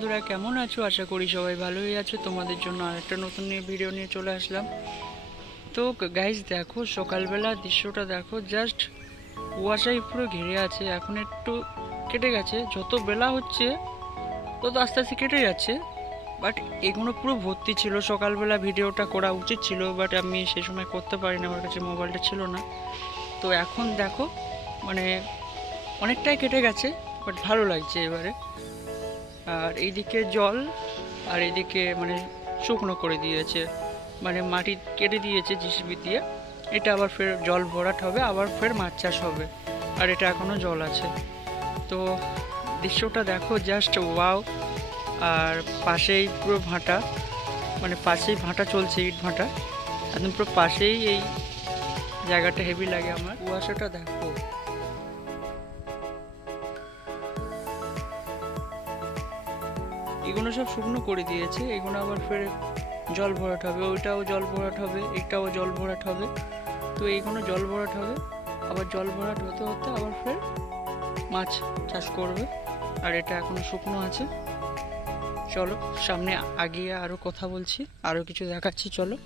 বন্ধুরা, কেমন আছো? আশা করি সবাই ভালোই আছো। তোমাদের জন্য আরেকটা নতুন ভিডিও নিয়ে চলে আসলাম। তো গাইস দেখো, সকালবেলা দৃশ্যটা দেখো, জাস্ট কুয়াশায় পুরো ঘিরে আছে। এখন একটু কেটে গেছে, যত বেলা হচ্ছে তত আস্তে আস্তে কেটে যাচ্ছে। বাট এগুলো পুরো ভর্তি ছিল। সকালবেলা ভিডিওটা করা উচিত ছিল, বাট আমি সেই সময় করতে পারিনি, আমার কাছে মোবাইলটা ছিল না। তো এখন দেখো, মানে অনেকটাই কেটে গেছে, বাট ভালো লাগছে এবারে। আর এইদিকে জল, আর এইদিকে মানে শুকনো করে দিয়েছে, মানে মাটি কেটে দিয়েছে জিসিবি দিয়ে। এটা আবার ফের জল ভরাট হবে, আবার ফের মাছ চাষ হবে। আর এটা এখনো জল আছে। তো দৃশ্যটা দেখো, জাস্ট ওয়াও। আর পাশেই পুরো ভাটা, মানে পাশেই ভাটা চলছে, ইট ভাটা একদম পুরো পাশেই। এই জায়গাটা হেভি লাগে আমার। কুয়াশাটা দেখো, এগুলো সব শুকনো করে দিয়েছে। এগুলো আবার ফের জল ভরাট হবে, ওইটাও জল ভরাট হবে, এটাও জল ভরাট হবে। তো এইগুলো জল ভরাট হবে, আবার জল ভরাট হতে হতে আবার ফের মাছ চাষ করবে। আর এটা এখনো শুকনো আছে। চলো সামনে আগিয়ে আরো কথা বলছি, আরো কিছু দেখাচ্ছি, চলো।